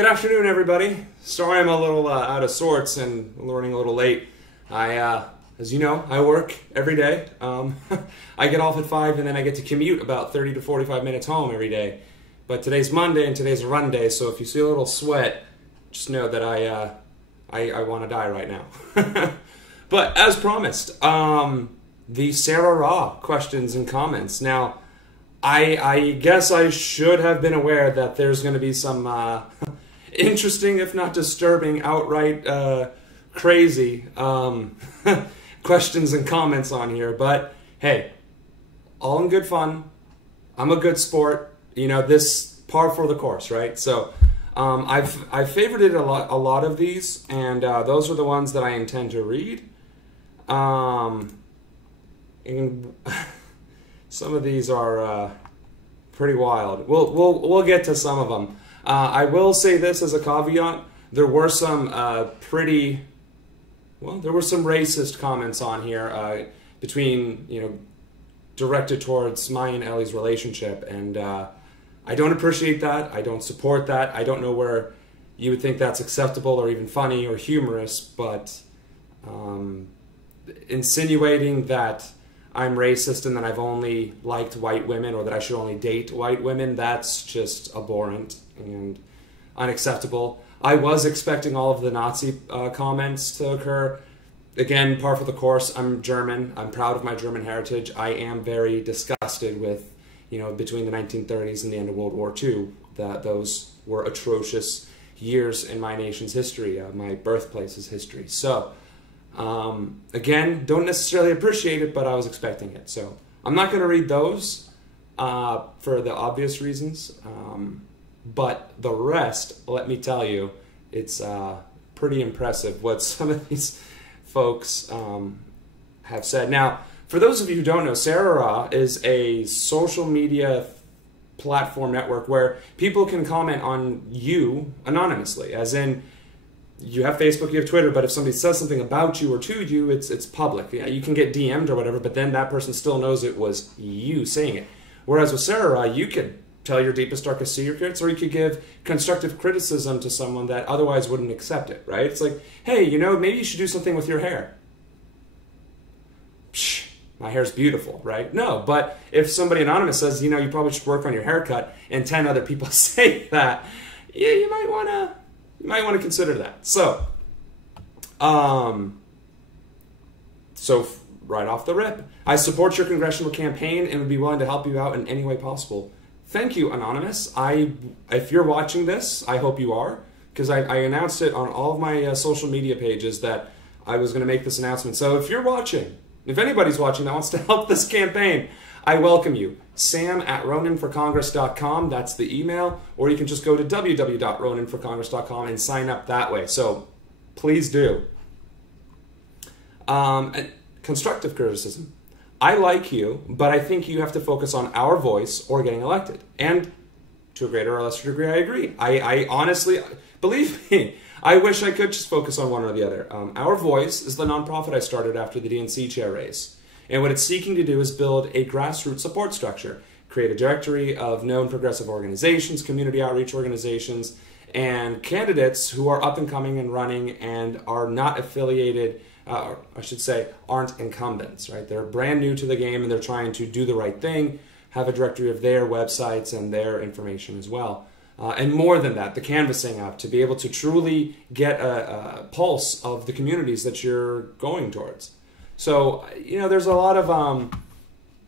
Good afternoon, everybody. Sorry I'm a little out of sorts and learning a little late. As you know, I work every day. I get off at 5 and then I get to commute about 30 to 45 minutes home every day. But today's Monday and today's a run day, so if you see a little sweat, just know that I want to die right now. But as promised, the Sarahah questions and comments. Now, I guess I should have been aware that there's going to be some interesting, if not disturbing, outright crazy questions and comments on here. But hey, all in good fun. I'm a good sport. You know, this par for the course, right? So I've favorited a lot of these, and those are the ones that I intend to read. And some of these are pretty wild. We'll get to some of them. I will say this as a caveat: there were some there were some racist comments on here between directed towards Maya and Ellie's relationship, and I don't appreciate that. I don't support that. I don't know where you would think that's acceptable or even funny or humorous, but insinuating that I'm racist and that I've only liked white women or that I should only date white women, that's just abhorrent and unacceptable. I was expecting all of the Nazi comments to occur. Again, par for the course. I'm German. I'm proud of my German heritage. I am very disgusted with, between the 1930s and the end of World War II, that those were atrocious years in my nation's history, my birthplace's history. So, again, don't necessarily appreciate it, but I was expecting it. So I'm not going to read those for the obvious reasons. But the rest, let me tell you, it's pretty impressive what some of these folks have said. Now, for those of you who don't know, Sarahah is a social media platform network where people can comment on you anonymously, as in, you have Facebook, you have Twitter, but if somebody says something about you or to you, it's public. Yeah, you can get DM'd or whatever, but then that person still knows it was you saying it. Whereas with Sarahah, you could tell your deepest, darkest secrets, or you could give constructive criticism to someone that otherwise wouldn't accept it, right? It's like, hey, maybe you should do something with your hair. Psh, my hair's beautiful, right? No, but if somebody anonymous says, you probably should work on your haircut, and 10 other people say that, yeah, you might want to consider that. So, right off the rip, I support your congressional campaign and would be willing to help you out in any way possible. Thank you, Anonymous. If you're watching this, I hope you are, because I announced it on all of my social media pages that I was going to make this announcement. So if you're watching, if anybody's watching that wants to help this campaign, I welcome you. sam@ronanforcongress.com, that's the email, or you can just go to www.ronanforcongress.com and sign up that way. So please do. Constructive criticism. I like you, but I think you have to focus on our voice or getting elected. And to a greater or lesser degree, I agree. I honestly, believe me, I wish I could just focus on one or the other. Our Voice is the nonprofit I started after the DNC chair race. And what it's seeking to do is build a grassroots support structure, create a directory of known progressive organizations, community outreach organizations, and candidates who are up and coming and running and are not affiliated, I should say, aren't incumbents, right? They're brand new to the game and they're trying to do the right thing, have a directory of their websites and their information as well. And more than that, the canvassing up to be able to truly get a pulse of the communities that you're going towards. So, there's a lot of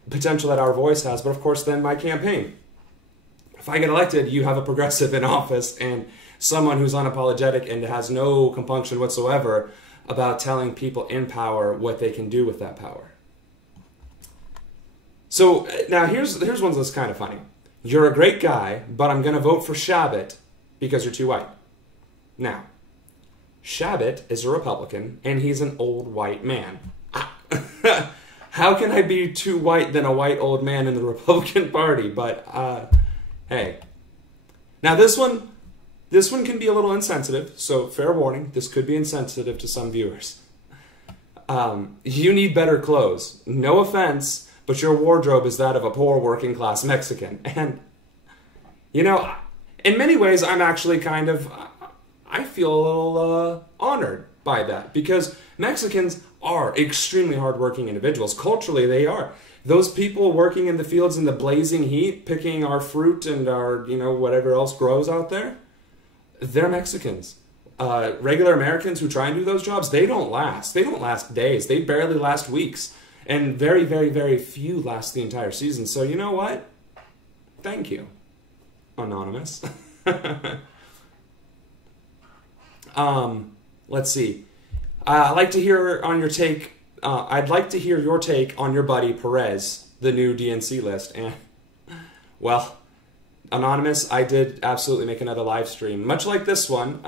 potential that Our Voice has, but of course then my campaign. If I get elected, you have a progressive in office and someone who's unapologetic and has no compunction whatsoever about telling people in power what they can do with that power. So now here's one that's kind of funny. You're a great guy, but I'm going to vote for Shabbat because you're too white. Now, Shabbat is a Republican, and he's an old white man. How can I be too white than a white old man in the Republican Party? But, hey. Now this one can be a little insensitive, so fair warning, this could be insensitive to some viewers. You need better clothes. No offense, but your wardrobe is that of a poor working class Mexican. And, in many ways, I'm actually kind of, I feel a little honored by that, because Mexicans are extremely hardworking individuals. Culturally, they are. Those people working in the fields in the blazing heat, picking our fruit and our, whatever else grows out there, they're Mexicans. Regular Americans who try and do those jobs, they don't last. They don't last days. They barely last weeks. And very, very, very few last the entire season. So you know what? Thank you, Anonymous. Let's see. I'd like to hear on your take. I'd like to hear your take on your buddy Perez, the new DNC list. And well, Anonymous, I did absolutely make another live stream, much like this one,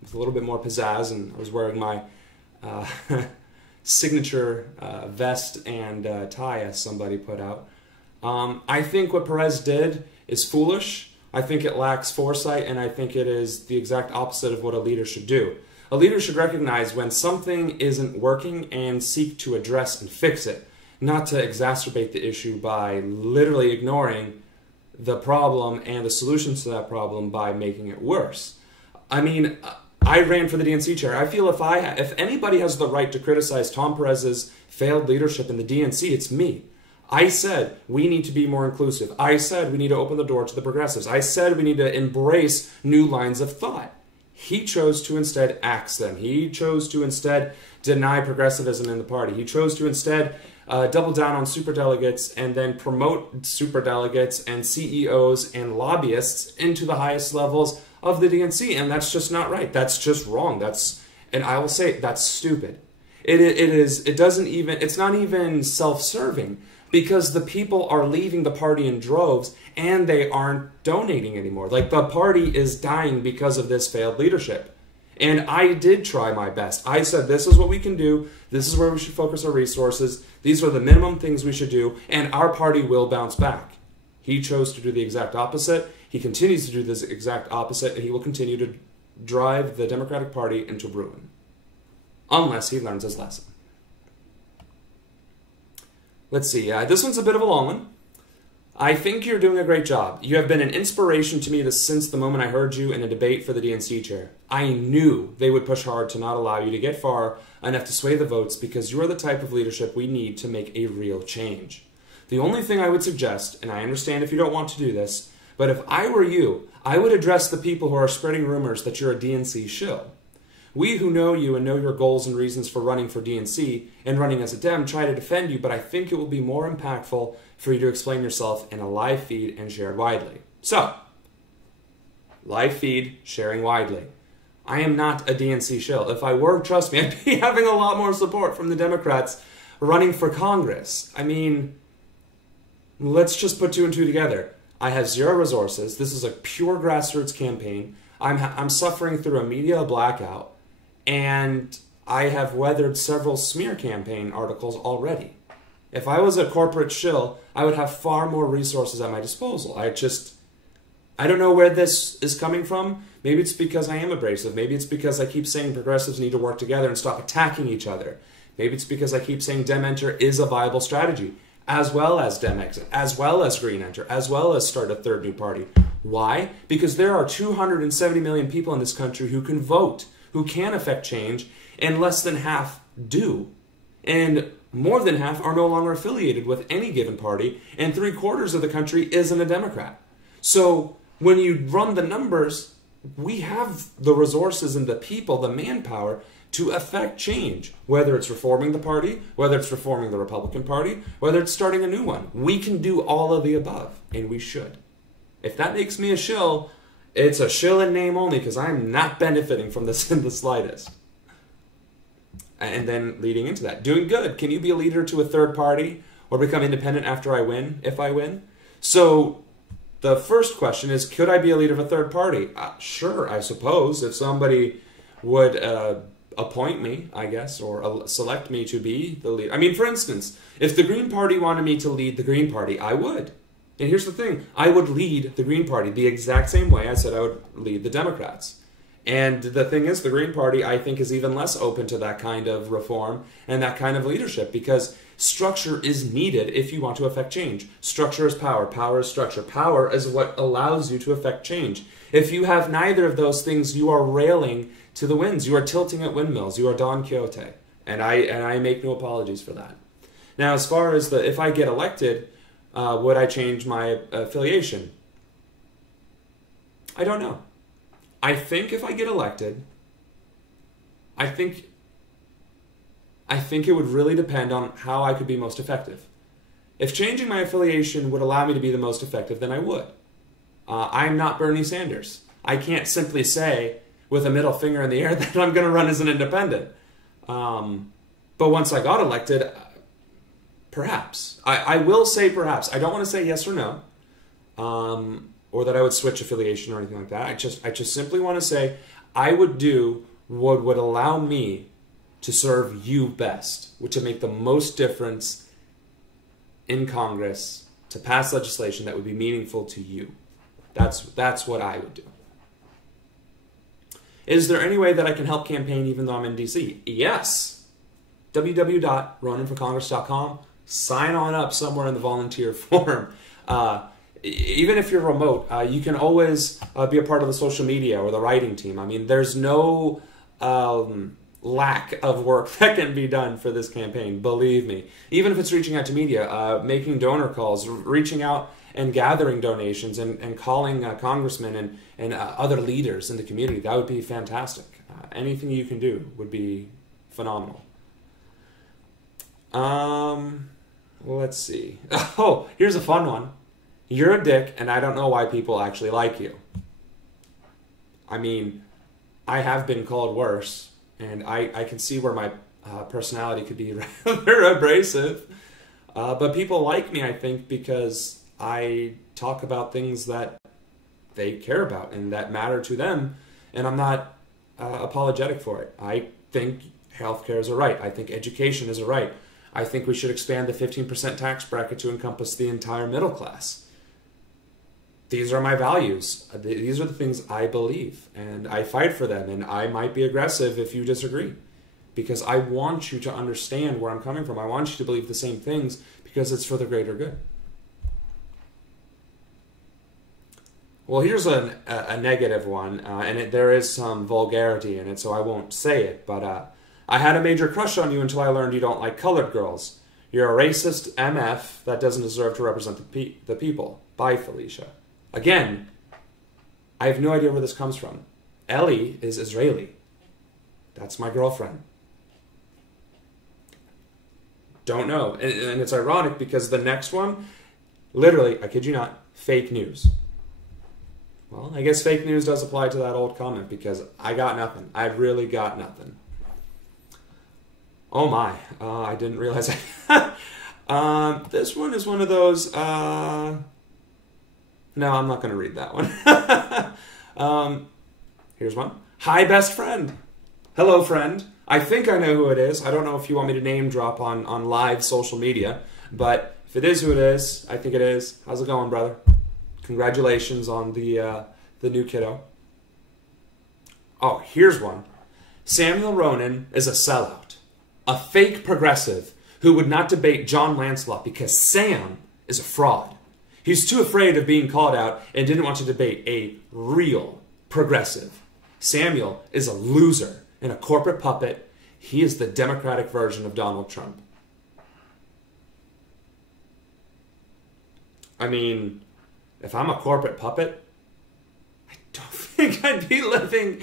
with a little bit more pizzazz, and I was wearing my signature vest and tie, as somebody put out. I think what Perez did is foolish. I think it lacks foresight, and I think it is the exact opposite of what a leader should do. A leader should recognize when something isn't working and seek to address and fix it, not to exacerbate the issue by literally ignoring the problem and the solutions to that problem by making it worse. I mean, I ran for the DNC chair. I feel if anybody has the right to criticize Tom Perez's failed leadership in the DNC, it's me. I said we need to be more inclusive. I said we need to open the door to the progressives. I said we need to embrace new lines of thought. He chose to instead axe them. He chose to instead deny progressivism in the party. He chose to instead double down on superdelegates and then promote superdelegates and CEOs and lobbyists into the highest levels of the DNC. And that's just not right. That's just wrong. And I will say that's stupid. It's not even self-serving, because the people are leaving the party in droves and they aren't donating anymore. Like, the party is dying because of this failed leadership. And I did try my best. I said, this is what we can do. This is where we should focus our resources. These are the minimum things we should do, and our party will bounce back. He chose to do the exact opposite. He continues to do this exact opposite, and he will continue to drive the Democratic Party into ruin, unless he learns his lesson. Let's see. This one's a bit of a long one. I think you're doing a great job. You have been an inspiration to me since the moment I heard you in a debate for the DNC chair. I knew they would push hard to not allow you to get far enough to sway the votes, because you are the type of leadership we need to make a real change. The only thing I would suggest, and I understand if you don't want to do this, but if I were you, I would address the people who are spreading rumors that you're a DNC shill. We who know you and know your goals and reasons for running for DNC and running as a Dem try to defend you, but I think it will be more impactful for you to explain yourself in a live feed and shared widely. So, live feed, sharing widely. I am not a DNC shill. If I were, trust me, I'd be having a lot more support from the Democrats running for Congress. I mean, let's just put two and two together. I have zero resources. This is a pure grassroots campaign. I'm suffering through a media blackout. And I have weathered several smear campaign articles already. If I was a corporate shill, I would have far more resources at my disposal. I don't know where this is coming from. Maybe it's because I am abrasive. Maybe it's because I keep saying progressives need to work together and stop attacking each other. Maybe it's because I keep saying Dem Enter is a viable strategy, as well as Dem Exit, as well as Green Enter, as well as start a third new party. Why? Because there are 270 million people in this country who can vote, who can affect change, and less than half do. And more than half are no longer affiliated with any given party, and 3/4 of the country isn't a Democrat. So when you run the numbers, we have the resources and the people, the manpower, to affect change, whether it's reforming the party, whether it's reforming the Republican Party, whether it's starting a new one. We can do all of the above, and we should. If that makes me a shill, it's a shill in name only, because I'm not benefiting from this in the slightest. And then leading into that, doing good. Can you be a leader to a third party or become independent after I win, if I win? So the first question is, could I be a leader of a third party? Sure, I suppose, if somebody would appoint me, I guess, or select me to be the leader. I mean, for instance, if the Green Party wanted me to lead the Green Party, I would. And here's the thing, I would lead the Green Party the exact same way I said I would lead the Democrats. And the thing is, the Green Party, I think, is even less open to that kind of reform and that kind of leadership, because structure is needed if you want to affect change. Structure is power. Power is structure. Power is what allows you to affect change. If you have neither of those things, you are railing to the winds. You are tilting at windmills. You are Don Quixote. And I make no apologies for that. Now, as far as if I get elected, would I change my affiliation? I don't know. I think if I get elected, I think it would really depend on how I could be most effective. If changing my affiliation would allow me to be the most effective, then I would. I'm not Bernie Sanders. I can't simply say with a middle finger in the air that I'm going to run as an independent. But once I got elected, perhaps. I will say perhaps. I don't want to say yes or no. Or that I would switch affiliation or anything like that. I just simply want to say I would do what would allow me to serve you best, which would make the most difference in Congress to pass legislation that would be meaningful to you. That's what I would do. Is there any way that I can help campaign even though I'm in DC? Yes. www.ronanforcongress.com. Sign on up somewhere in the volunteer form. Even if you're remote, you can always be a part of the social media or the writing team. I mean, there's no lack of work that can be done for this campaign, believe me. Even if it's reaching out to media, making donor calls, reaching out and gathering donations and calling congressmen and other leaders in the community, that would be fantastic. Anything you can do would be phenomenal. Let's see. Oh, here's a fun one. You're a dick, and I don't know why people actually like you. I mean, I have been called worse, and I can see where my personality could be rather abrasive. But people like me, I think, because I talk about things that they care about and that matter to them, and I'm not apologetic for it. I think healthcare is a right. I think education is a right. I think we should expand the 15% tax bracket to encompass the entire middle class. These are my values. These are the things I believe, and I fight for them, and I might be aggressive if you disagree, because I want you to understand where I'm coming from. I want you to believe the same things because it's for the greater good. Well, here's a negative one, and there is some vulgarity in it, so I won't say it, but I had a major crush on you until I learned you don't like colored girls. You're a racist MF that doesn't deserve to represent the people. Bye, Felicia. Again, I have no idea where this comes from. Ellie is Israeli. That's my girlfriend. Don't know. And it's ironic because the next one, literally, I kid you not, fake news. Well, I guess fake news does apply to that old comment because I got nothing. I really got nothing. Oh my, I didn't realize that. This one is one of those, no, I'm not going to read that one. Here's one. Hi, best friend. Hello, friend. I think I know who it is. I don't know if you want me to name drop on live social media, but if it is who it is, I think it is. How's it going, brother? Congratulations on the new kiddo. Oh, here's one. Samuel Ronan is a sellout. A fake progressive who would not debate John Lancelot because Sam is a fraud. He's too afraid of being called out and didn't want to debate a real progressive. Samuel is a loser and a corporate puppet. He is the Democratic version of Donald Trump. I mean, if I'm a corporate puppet, I don't think I'd be living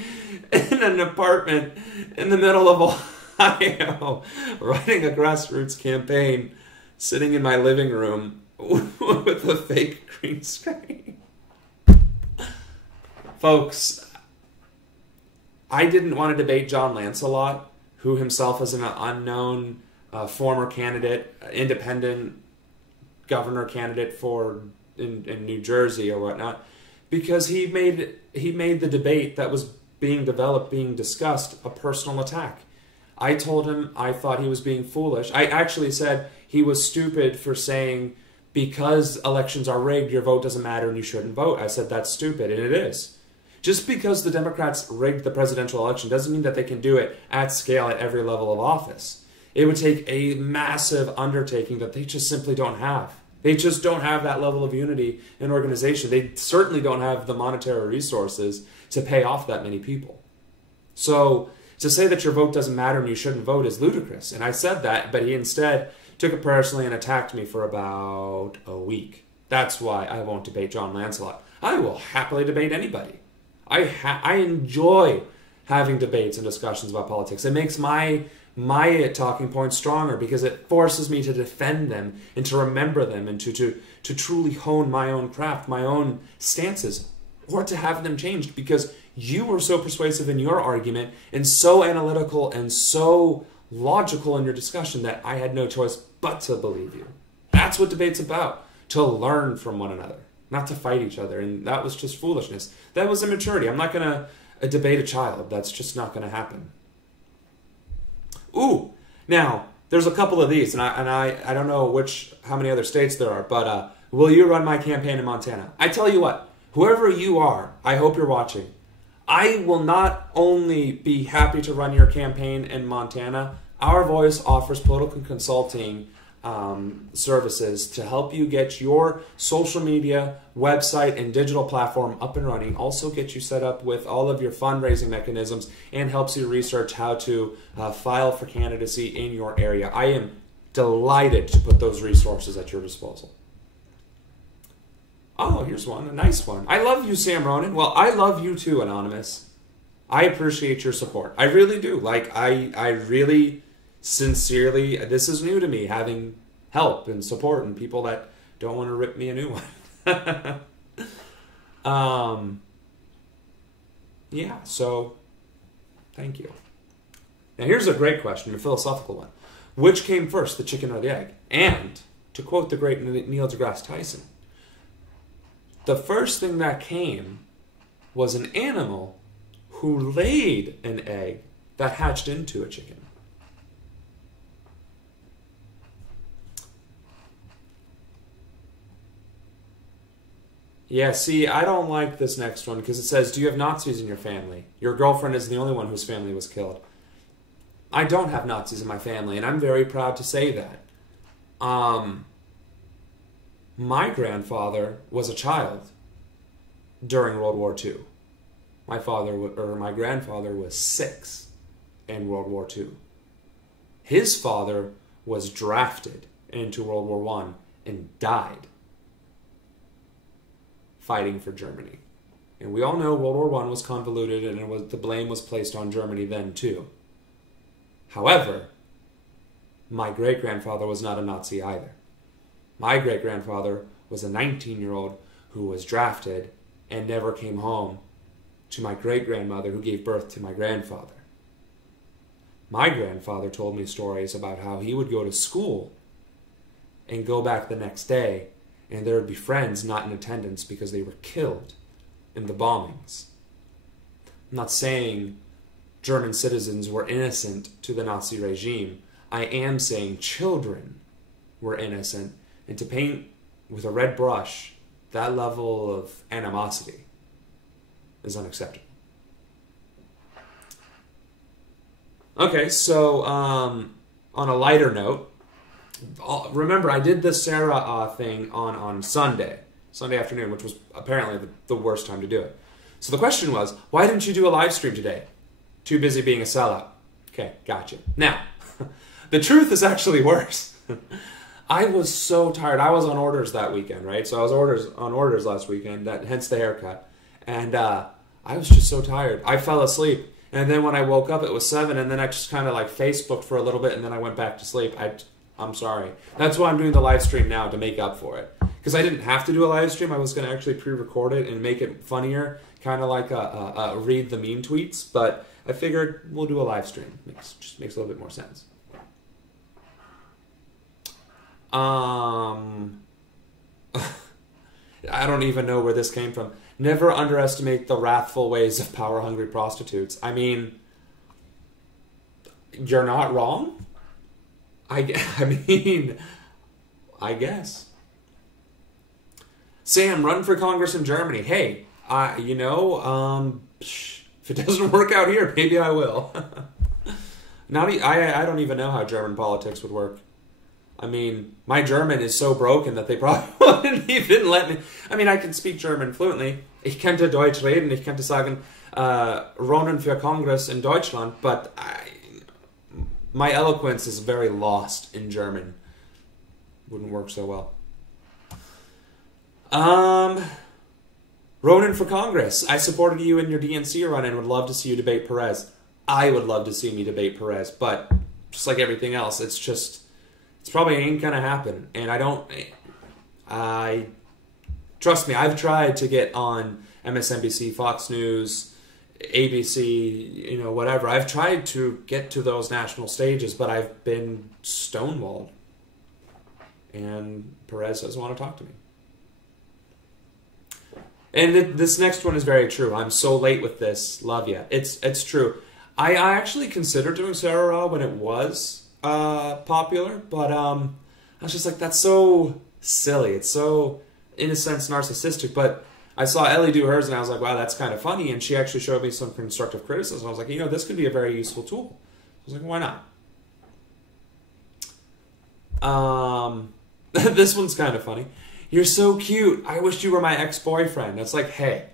in an apartment in the middle of Ohio, running a grassroots campaign, sitting in my living room with a fake green screen. Folks, I didn't want to debate John Lancelot, who himself is an unknown former candidate, independent governor candidate in New Jersey or whatnot, because he made the debate that was being developed, being discussed, a personal attack. I told him I thought he was being foolish. I actually said he was stupid for saying, because elections are rigged, your vote doesn't matter and you shouldn't vote. I said that's stupid, and it is. Just because the Democrats rigged the presidential election doesn't mean that they can do it at scale at every level of office. It would take a massive undertaking that they just simply don't have. They just don't have that level of unity and organization. They certainly don't have the monetary resources to pay off that many people. So to say that your vote doesn't matter and you shouldn't vote is ludicrous. And I said that, but he instead took it personally and attacked me for about a week. That's why I won't debate John Lancelot. I will happily debate anybody. I enjoy having debates and discussions about politics. It makes my talking points stronger because it forces me to defend them and to remember them and to truly hone my own craft, my own stances, or to have them changed because you were so persuasive in your argument and so analytical and so logical in your discussion that I had no choice but to believe you. That's what debate's about, to learn from one another, not to fight each other. And that was just foolishness. That was immaturity. I'm not going to debate a child. That's just not going to happen. Ooh, now, there's a couple of these, and I don't know how many other states there are, but will you run my campaign in Montana? I tell you what, whoever you are, I hope you're watching. I will not only be happy to run your campaign in Montana, Our Voice offers political consulting services to help you get your social media, website, and digital platform up and running. Also get you set up with all of your fundraising mechanisms and helps you research how to file for candidacy in your area. I am delighted to put those resources at your disposal. Oh, here's one, a nice one. I love you, Sam Ronan. Well, I love you too, Anonymous. I appreciate your support. I really do. Like, I really sincerely, this is new to me, having help and support and people that don't want to rip me a new one. Yeah, so thank you. Now here's a great question, a philosophical one. Which came first, the chicken or the egg? And, to quote the great Neil deGrasse Tyson, the first thing that came was an animal who laid an egg that hatched into a chicken. Yeah, see, I don't like this next one because it says, do you have Nazis in your family? Your girlfriend is the only one whose family was killed. I don't have Nazis in my family, and I'm very proud to say that. My grandfather was a child during World War II. My grandfather was 6 in World War II. His father was drafted into World War I and died fighting for Germany. And we all know World War I was convoluted and the blame was placed on Germany then too. However, my great-grandfather was not a Nazi either. My great-grandfather was a 19-year-old who was drafted and never came home to my great-grandmother who gave birth to my grandfather. My grandfather told me stories about how he would go to school and go back the next day and there would be friends not in attendance because they were killed in the bombings. I'm not saying German citizens were innocent to the Nazi regime. I am saying children were innocent, and to paint with a red brush that level of animosity is unacceptable. Okay, so on a lighter note, remember I did the Sarahah thing on Sunday afternoon, which was apparently the worst time to do it. So the question was, why didn't you do a live stream today? Too busy being a sellout. Okay, gotcha. Now, the truth is actually worse. I was so tired. I was on orders that weekend, right? So I was on orders last weekend, hence the haircut. And I was just so tired. I fell asleep. And then when I woke up, it was 7, and then I just kind of like Facebooked for a little bit, and then I went back to sleep. I'm sorry. That's why I'm doing the live stream now, to make up for it. Because I didn't have to do a live stream. I was going to actually pre-record it and make it funnier, kind of like read the meme tweets. But I figured we'll do a live stream. Just makes a little bit more sense. I don't even know where this came from. Never underestimate the wrathful ways of power-hungry prostitutes. I mean, you're not wrong. I guess. Sam, run for Congress in Germany. Hey, if it doesn't work out here, maybe I will. I don't even know how German politics would work. I mean, my German is so broken that they probably wouldn't even let me. I mean, I can speak German fluently. Ich könnte Deutsch reden. Ich könnte sagen, Ronan für Kongress in Deutschland. But my eloquence is very lost in German. Wouldn't work so well. Ronan for Congress. I supported you in your DNC run and would love to see you debate Perez. I would love to see me debate Perez, but just like everything else, it's probably ain't gonna happen. And trust me, I've tried to get on MSNBC, Fox News, ABC, whatever. I've tried to get to those national stages, but I've been stonewalled. And Perez doesn't want to talk to me. And this next one is very true. I'm so late with this. Love ya. It's true. I actually considered doing Sarahah when it was popular, but I was just like, that's so silly. It's so, in a sense, narcissistic. But I saw Ellie do hers, and I was like, wow, that's kind of funny. And she actually showed me some constructive criticism. I was like, this could be a very useful tool. I was like, why not? This one's kind of funny. You're so cute. I wish you were my ex-boyfriend. It's like, hey,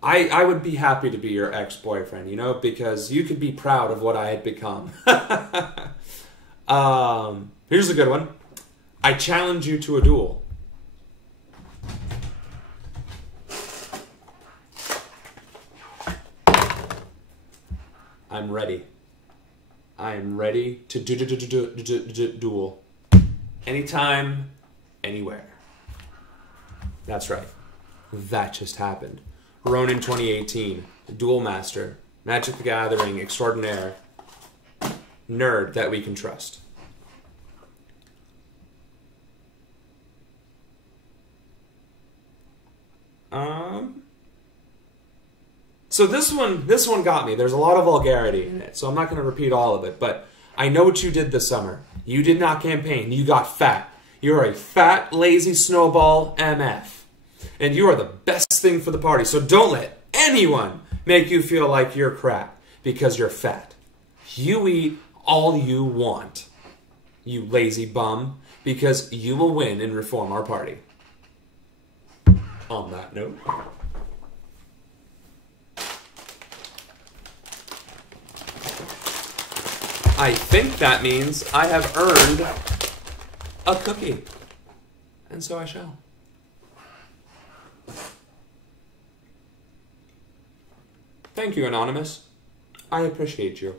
I would be happy to be your ex-boyfriend, because you could be proud of what I had become. Here's a good one. I challenge you to a duel. I'm ready. I am ready to duel. Anytime, anywhere. That's right. That just happened. Ronan 2018, Duel Master, Magic the Gathering extraordinaire, nerd that we can trust. So this one got me. There's a lot of vulgarity in it, so I'm not going to repeat all of it, but I know what you did this summer. You did not campaign. You got fat. You're a fat, lazy snowball MF. And you are the best thing for the party. So don't let anyone make you feel like you're crap because you're fat. You eat all you want, you lazy bum, because you will win and reform our party. On that note. I think that means I have earned a cookie. And so I shall. Thank you, Anonymous. I appreciate you.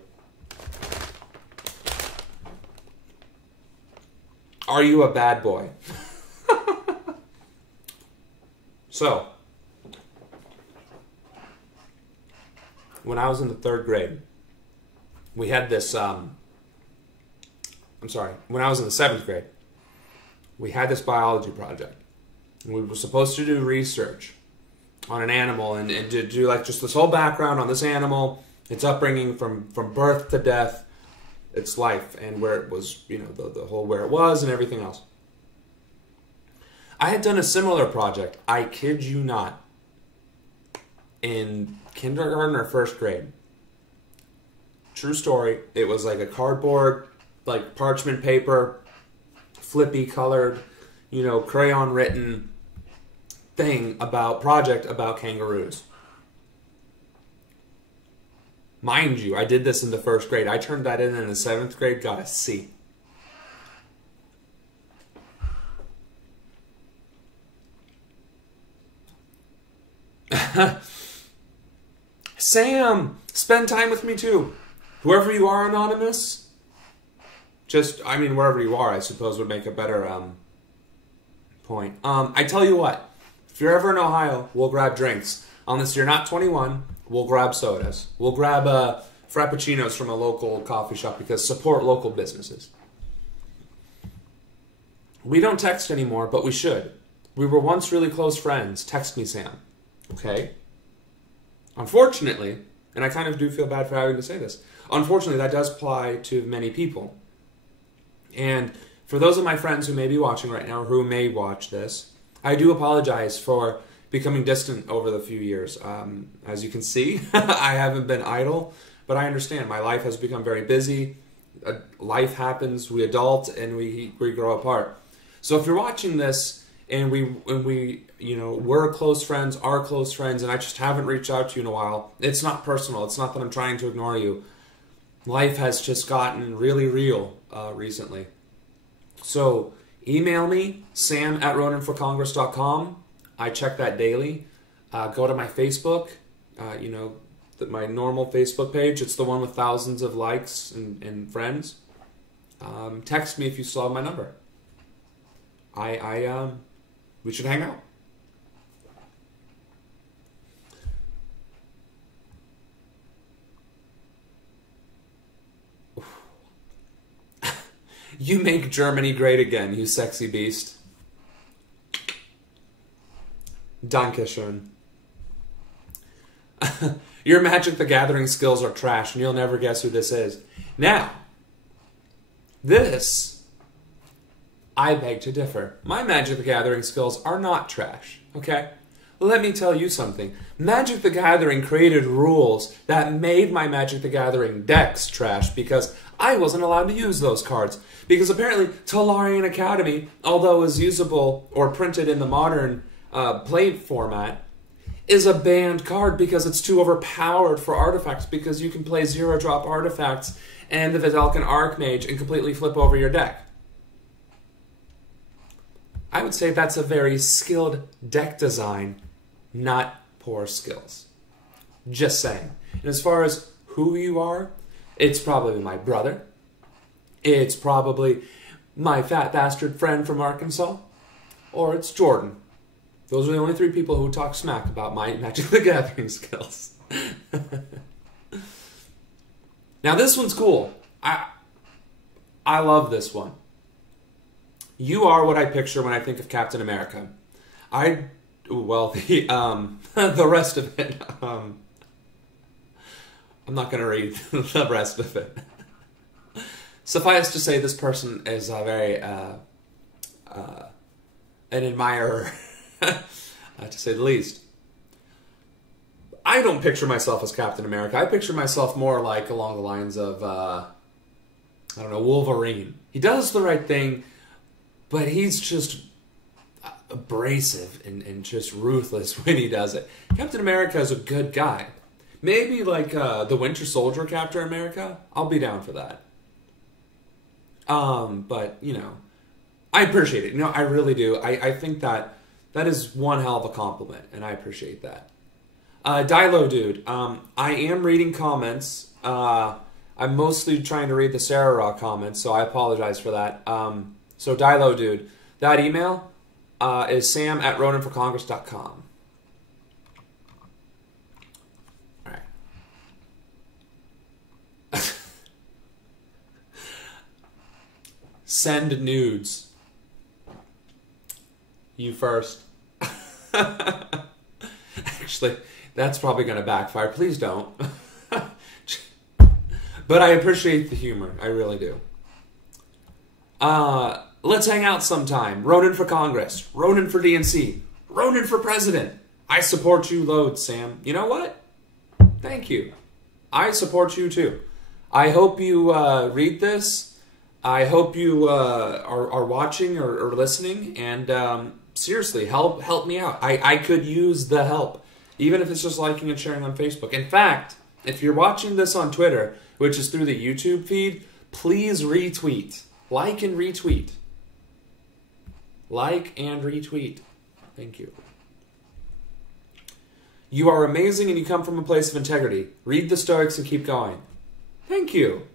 Are you a bad boy? So, when I was in the 3rd grade, we had this, when I was in the 7th grade, we had this biology project. And we were supposed to do research on an animal and to do like just this whole background on this animal, its upbringing from birth to death, its life, and where it was, the whole where it was and everything else. I had done a similar project, I kid you not, in kindergarten or 1st grade. True story. It was like a cardboard, like parchment paper, flippy colored, crayon written project about kangaroos. Mind you, I did this in the 1st grade. I turned that in the 7th grade, got a C. Sam, spend time with me too. Whoever you are, Anonymous. Wherever you are, I suppose would make a better point. I tell you what, if you're ever in Ohio, we'll grab drinks. Unless you're not 21, we'll grab sodas. We'll grab frappuccinos from a local coffee shop because support local businesses. We don't text anymore, but we should. We were once really close friends. Text me, Sam. Okay? Unfortunately, and I kind of do feel bad for having to say this, unfortunately that does apply to many people. And for those of my friends who may be watching right now, or who may watch this, I do apologize for becoming distant over the few years. As you can see, I haven't been idle, but I understand. My life has become very busy. Life happens, we adult, and we grow apart. So if you're watching this, and we we're close friends, are close friends, and I just haven't reached out to you in a while, it's not personal. It's not that I'm trying to ignore you. Life has just gotten really real recently. So email me, sam@ronanforcongress.com. I check that daily. Go to my Facebook, my normal Facebook page. It's the one with thousands of likes and friends. Text me if you still have my number. We should hang out. You make Germany great again, you sexy beast. Dankeschön. Your Magic the Gathering skills are trash, and you'll never guess who this is. Now, this, I beg to differ. My Magic the Gathering skills are not trash, okay? Let me tell you something. Magic the Gathering created rules that made my Magic the Gathering decks trash because I wasn't allowed to use those cards. Because apparently, Tolarian Academy, although is usable or printed in the modern play format, is a banned card because it's too overpowered for artifacts, because you can play 0-drop artifacts and the Vidalcan Archmage and completely flip over your deck. I would say that's a very skilled deck design, not poor skills. Just saying. And as far as who you are, it's probably my brother. It's probably my fat bastard friend from Arkansas. Or it's Jordan. Those are the only 3 people who talk smack about my Magic the Gathering skills. Now this one's cool. I love this one. You are what I picture when I think of Captain America. The rest of it, I'm not going to read the rest of it. Suffice to say, this person is a very, an admirer, to say the least. I don't picture myself as Captain America. I picture myself more like along the lines of, Wolverine. He does the right thing, but he's just abrasive and just ruthless when he does it. Captain America is a good guy. Maybe like the Winter Soldier Captain America. I'll be down for that. But, I appreciate it. I really do. I think that is one hell of a compliment, and I appreciate that. Dilo Dude, I am reading comments. I'm mostly trying to read the Sarahah comments, so I apologize for that. So Dilo Dude, that email is sam@ronanforcongress.com. All right. Send nudes. You first. Actually, that's probably going to backfire. Please don't. But I appreciate the humor. I really do. Let's hang out sometime. Ronan for Congress. Ronan for DNC. Ronan for President. I support you loads, Sam. You know what? Thank you. I support you too. I hope you read this. I hope you are watching or listening. And seriously, help me out. I could use the help. Even if it's just liking and sharing on Facebook. In fact, if you're watching this on Twitter, which is through the YouTube feed, please retweet. Like and retweet. Like and retweet. Thank you. You are amazing and you come from a place of integrity. Read the Stoics and keep going. Thank you.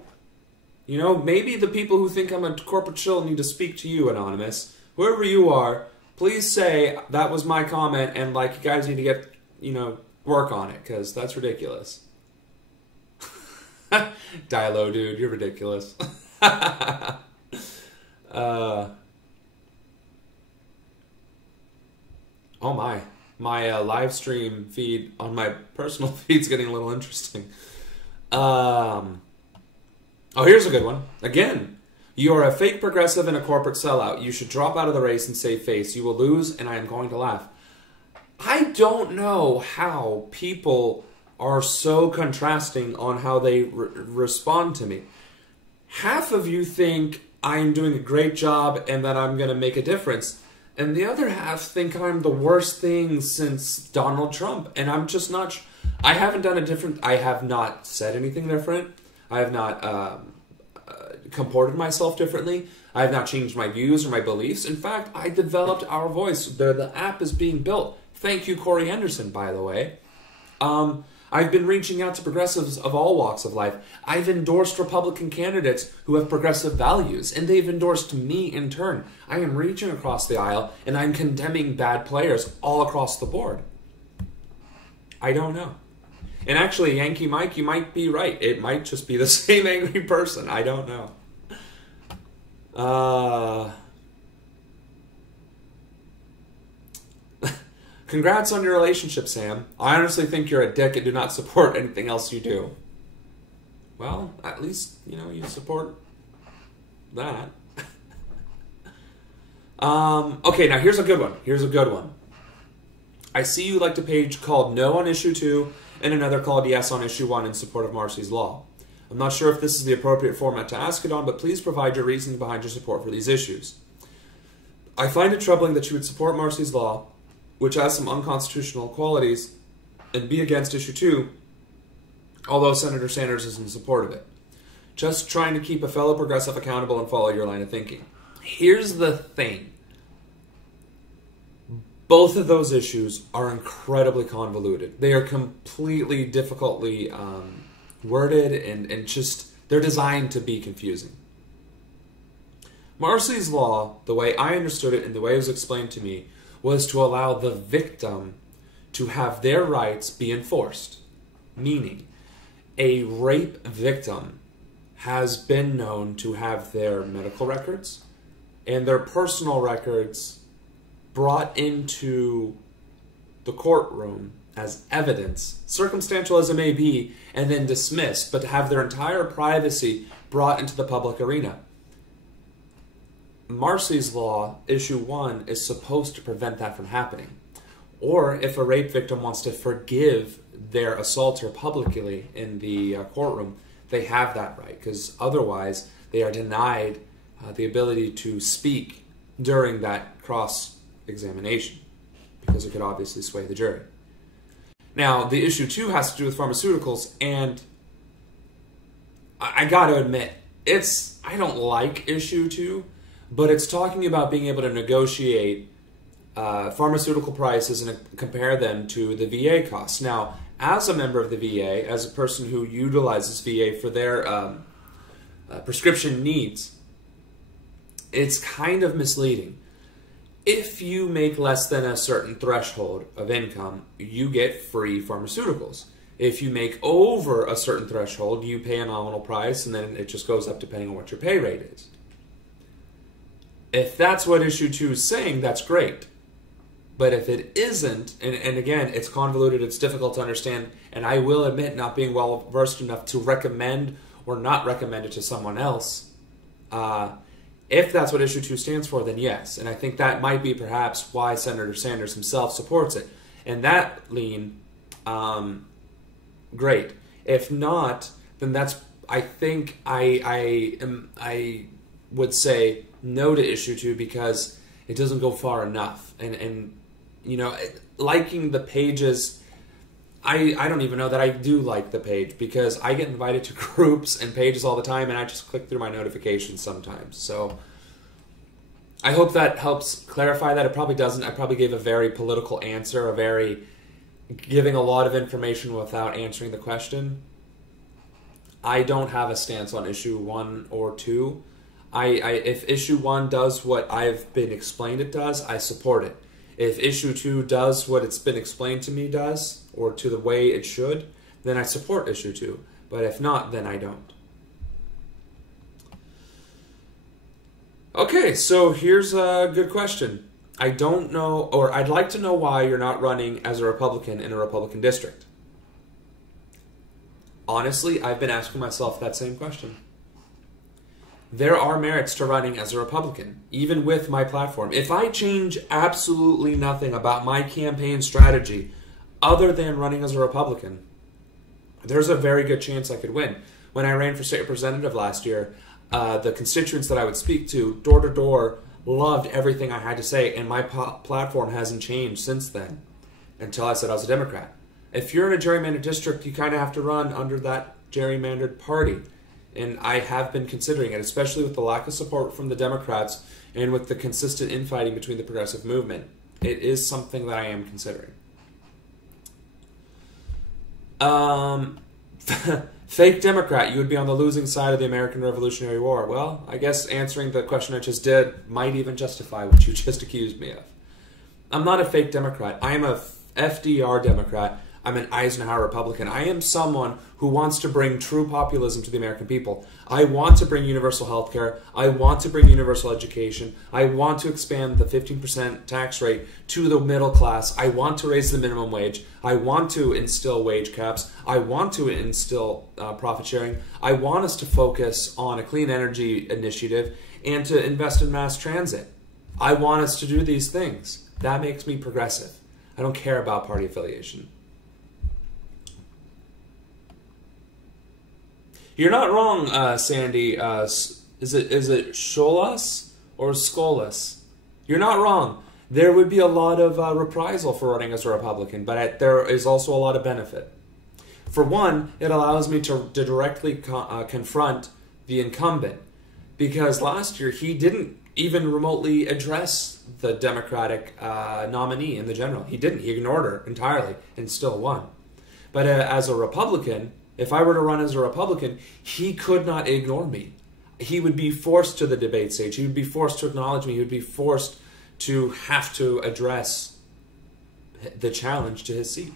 Maybe the people who think I'm a corporate shill need to speak to you, Anonymous. Whoever you are, please say that was my comment and you guys need to get, work on it, because that's ridiculous. Dilo, dude, you're ridiculous. Oh my live stream feed on my personal feed's getting a little interesting. Oh, here's a good one. Again, you are a fake progressive and a corporate sellout. You should drop out of the race and save face. You will lose, and I am going to laugh. I don't know how people are so contrasting on how they respond to me. Half of you think I'm doing a great job and that I'm going to make a difference. And the other half think I'm the worst thing since Donald Trump. And I'm just not... I haven't done a different... I have not said anything different. I have not comported myself differently. I have not changed my views or my beliefs. In fact, I developed Our Voice. The app is being built. Thank you, Corey Henderson, by the way. I've been reaching out to progressives of all walks of life. I've endorsed Republican candidates who have progressive values, and they've endorsed me in turn. I am reaching across the aisle, and I'm condemning bad players all across the board. I don't know. And actually, Yankee Mike, you might be right. It might just be the same angry person. I don't know. Congrats on your relationship, Sam. I honestly think you're a dick and do not support anything else you do. Well, at least, you support that. Okay, now here's a good one. I see you liked a page called No on Issue 2 and another called Yes on Issue 1 in support of Marcy's Law. I'm not sure if this is the appropriate format to ask it on, but please provide your reasoning behind your support for these issues. I find it troubling that you would support Marcy's Law, which has some unconstitutional qualities, and be against Issue 2, although Senator Sanders is in support of it. Just trying to keep a fellow progressive accountable and follow your line of thinking. Here's the thing. Both of those issues are incredibly convoluted. They are completely difficultly worded and just, they're designed to be confusing. Marcy's Law, the way I understood it and the way it was explained to me, was to allow the victim to have their rights be enforced. Meaning, a rape victim has been known to have their medical records and their personal records brought into the courtroom as evidence, circumstantial as it may be, and then dismissed, but to have their entire privacy brought into the public arena. Marcy's Law, Issue 1, is supposed to prevent that from happening. Or if a rape victim wants to forgive their assaulter publicly in the courtroom, they have that right, because otherwise they are denied the ability to speak during that cross-examination, because it could obviously sway the jury. Now, the Issue 2 has to do with pharmaceuticals, and I gotta admit, I don't like Issue 2, but it's talking about being able to negotiate pharmaceutical prices and compare them to the VA costs. Now, as a member of the VA, as a person who utilizes VA for their prescription needs, it's kind of misleading. If you make less than a certain threshold of income, you get free pharmaceuticals. If you make over a certain threshold, you pay a nominal price, and then it just goes up depending on what your pay rate is. If that's what Issue 2 is saying, that's great. But if it isn't, and again, it's convoluted, it's difficult to understand, and I will admit not being well versed enough to recommend or not recommend it to someone else, if that's what Issue 2 stands for, then yes. And I think that might be perhaps why Senator Sanders himself supports it. And that lean, great. If not, then that's, I think I would say no to Issue 2 because it doesn't go far enough. And liking the pages, I don't even know that I do like the page because I get invited to groups and pages all the time, and I just click through my notifications sometimes. So I hope that helps clarify that. It probably doesn't. I probably gave a very political answer, giving a lot of information without answering the question. I don't have a stance on Issue 1 or 2. If Issue 1 does what I've been explained it does, I support it. If Issue 2 does what it's been explained to me does, or to the way it should, then I support Issue 2. But if not, then I don't. Okay, so here's a good question. I don't know, or I'd like to know why you're not running as a Republican in a Republican district. Honestly, I've been asking myself that same question. there are merits to running as a Republican, even with my platform. If I change absolutely nothing about my campaign strategy other than running as a Republican, there's a very good chance I could win. When I ran for state representative last year, the constituents that I would speak to, door to door, loved everything I had to say, and my platform hasn't changed since then, until I said I was a Democrat. If you're in a gerrymandered district, you kind of have to run under that gerrymandered party. And I have been considering it, especially with the lack of support from the Democrats and with the consistent infighting between the progressive movement. It is something that I am considering. Fake Democrat, you would be on the losing side of the American Revolutionary War. Well, I guess answering the question I just did might even justify what you just accused me of. I'm not a fake Democrat. I am a FDR Democrat. I'm an Eisenhower Republican. I am someone who wants to bring true populism to the American people. I want to bring universal health care. I want to bring universal education. I want to expand the 15% tax rate to the middle class. I want to raise the minimum wage. I want to instill wage caps. I want to instill profit sharing. I want us to focus on a clean energy initiative and to invest in mass transit. I want us to do these things. That makes me progressive. I don't care about party affiliation. You're not wrong, Sandy. Is it Scholas or Skolas? You're not wrong. There would be a lot of reprisal for running as a Republican, but there is also a lot of benefit. For one, it allows me to directly confront the incumbent, because last year he didn't even remotely address the Democratic nominee in the general. He didn't. He ignored her entirely and still won. But as a Republican, if I were to run as a Republican, he could not ignore me. He would be forced to the debate stage. He would be forced to acknowledge me. He would be forced to have to address the challenge to his seat.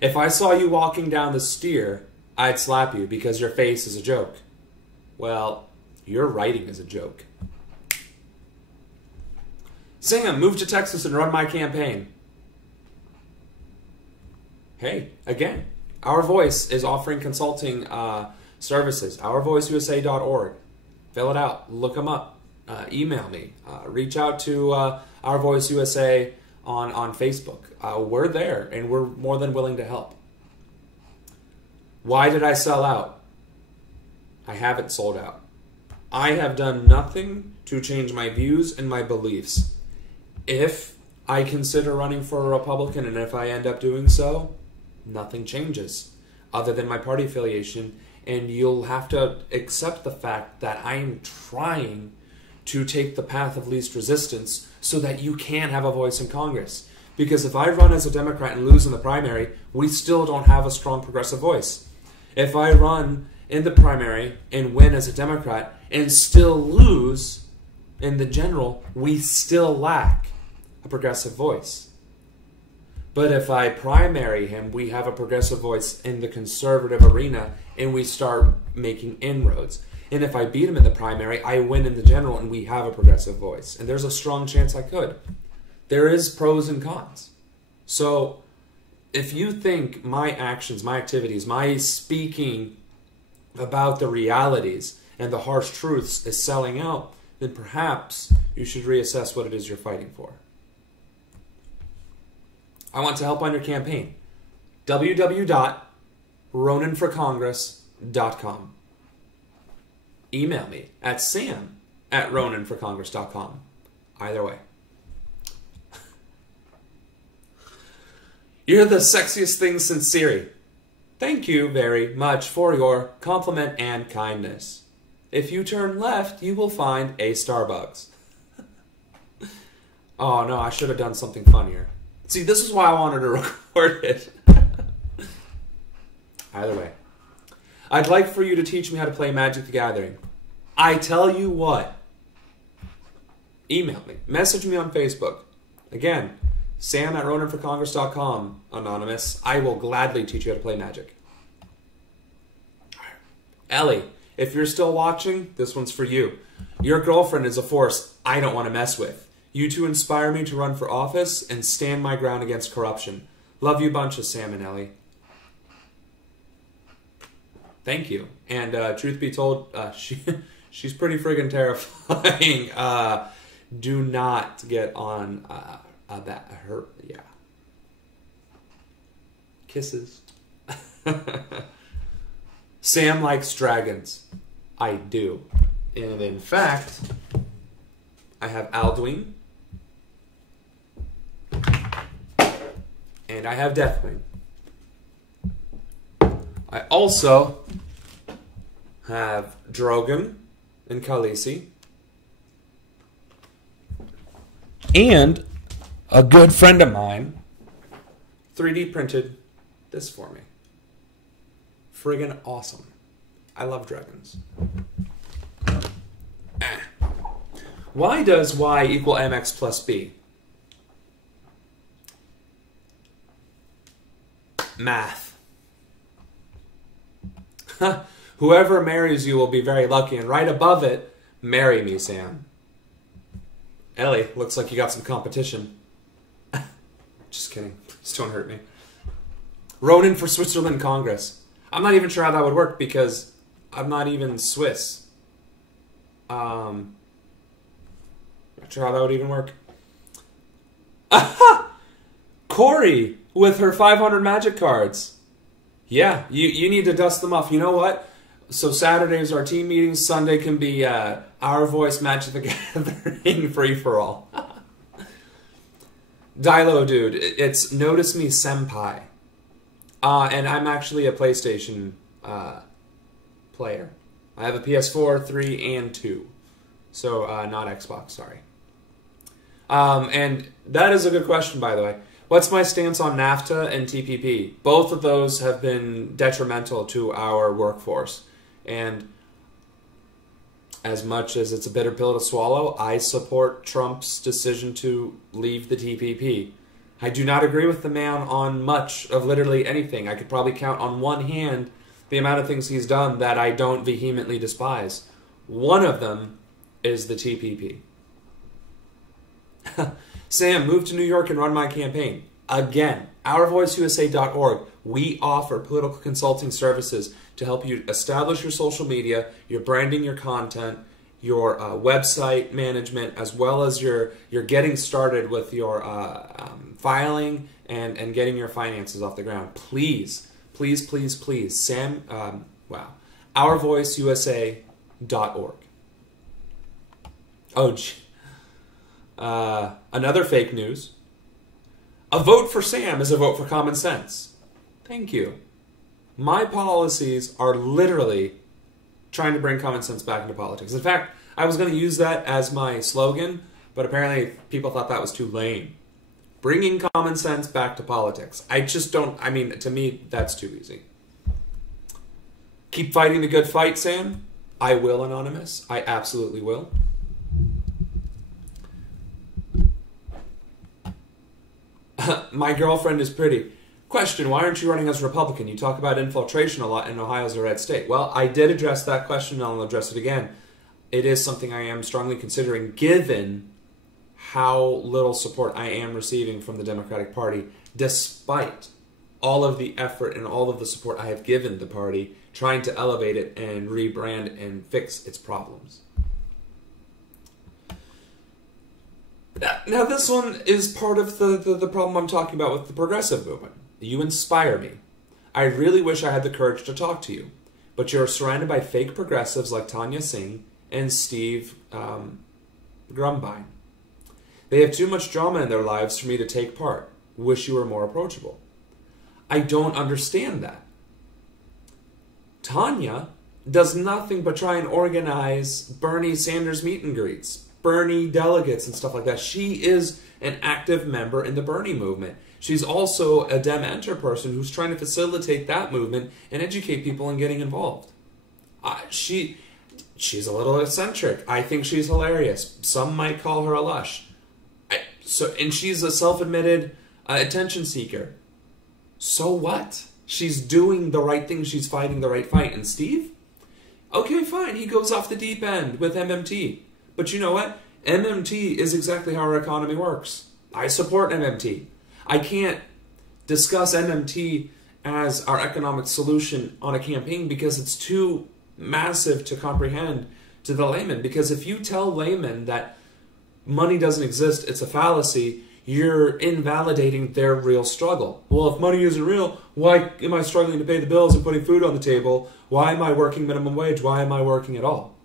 If I saw you walking down the steer, I'd slap you because your face is a joke. Well, your writing is a joke. Sam, move to Texas and run my campaign. Hey, again, Our Voice is offering consulting services. OurVoiceUSA.org. Fill it out. Look them up. Email me. Reach out to Our Voice USA on Facebook. We're there, and we're more than willing to help. Why did I sell out? I haven't sold out. I have done nothing to change my views and my beliefs. If I consider running for a Republican, and if I end up doing so, nothing changes other than my party affiliation, and you'll have to accept the fact that I am trying to take the path of least resistance so that you can have a voice in Congress. Because if I run as a Democrat and lose in the primary, we still don't have a strong progressive voice. If I run in the primary and win as a Democrat and still lose in the general, we still lack a progressive voice. But if I primary him, we have a progressive voice in the conservative arena, and we start making inroads. And if I beat him in the primary, I win in the general, and we have a progressive voice. And there's a strong chance I could. There is pros and cons. So if you think my actions, my activities, my speaking about the realities and the harsh truths is selling out, then perhaps you should reassess what it is you're fighting for. I want to help on your campaign. www.ronanforcongress.com. Email me at sam@ronanforcongress.com. Either way. You're the sexiest thing since Siri. Thank you very much for your compliment and kindness. If you turn left, you will find a Starbucks. Oh no, I should have done something funnier. See, this is why I wanted to record it. Either way. I'd like for you to teach me how to play Magic the Gathering. I tell you what. Email me. Message me on Facebook. Again, sam@ronanforcongress.com, anonymous. I will gladly teach you how to play Magic. Ellie, if you're still watching, this one's for you. Your girlfriend is a force I don't want to mess with. You two inspire me to run for office and stand my ground against corruption. Love you bunches, Sam and Ellie. Thank you. And truth be told, she's pretty friggin' terrifying. Do not get on her. Yeah. Kisses. Sam likes dragons. I do. And in fact, I have Alduin. And I have Deathwing. I also have Drogon and Khaleesi. And a good friend of mine 3D printed this for me. Friggin' awesome. I love dragons. Why does y equal mx plus b? Math. Whoever marries you will be very lucky, and right above it, marry me, Sam. Ellie, looks like you got some competition. Just kidding. Please don't hurt me. Ronan for Switzerland Congress. I'm not even sure how that would work because I'm not even Swiss. Not sure how that would even work. Corey with her 500 magic cards. Yeah, you need to dust them off. You know what? So Saturdays are team meetings. Sunday can be Our Voice Magic the Gathering free-for-all. Dilo, dude, it's Notice Me Senpai. And I'm actually a PlayStation player. I have a PS4, 3, and 2. So, not Xbox, sorry. And that is a good question, by the way. What's my stance on NAFTA and TPP? Both of those have been detrimental to our workforce. And as much as it's a bitter pill to swallow, I support Trump's decision to leave the TPP. I do not agree with the man on much of literally anything. I could probably count on one hand the amount of things he's done that I don't vehemently despise. One of them is the TPP. Sam, move to New York and run my campaign. Again, OurVoiceUSA.org. We offer political consulting services to help you establish your social media, your branding, your content, your website management, as well as your getting started with your filing and getting your finances off the ground. Please, please, please, please. Sam, OurVoiceUSA.org. Oh, gee. Another fake news. A vote for Sam is a vote for common sense. Thank you. My policies are literally trying to bring common sense back into politics. In fact, I was going to use that as my slogan, but apparently people thought that was too lame. Bringing common sense back to politics. I just don't, I mean, to me, that's too easy. Keep fighting the good fight, Sam. I will, Anonymous. I absolutely will. My girlfriend is pretty. Question, why aren't you running as Republican? You talk about infiltration a lot, and Ohio's a red state. Well, I did address that question, and I'll address it again. It is something I am strongly considering, given how little support I am receiving from the Democratic Party, despite all of the effort and all of the support I have given the party, trying to elevate it and rebrand and fix its problems. Now, this one is part of the problem I'm talking about with the progressive movement. You inspire me. I really wish I had the courage to talk to you, but you're surrounded by fake progressives like Tanya Singh and Steve Grumbine. They have too much drama in their lives for me to take part. Wish you were more approachable. I don't understand that. Tanya does nothing but try and organize Bernie Sanders meet and greets, Bernie delegates and stuff like that. She is an active member in the Bernie movement. She's also a Dem Enter person who's trying to facilitate that movement and educate people in getting involved. She's a little eccentric. I think she's hilarious. Some might call her a lush. And she's a self-admitted attention seeker. So what? She's doing the right thing. She's fighting the right fight. And Steve? Okay, fine. He goes off the deep end with MMT. But you know what? MMT is exactly how our economy works. I support MMT. I can't discuss MMT as our economic solution on a campaign because it's too massive to comprehend to the layman. Because if you tell laymen that money doesn't exist, it's a fallacy, you're invalidating their real struggle. Well, if money isn't real, why am I struggling to pay the bills and putting food on the table? Why am I working minimum wage? Why am I working at all?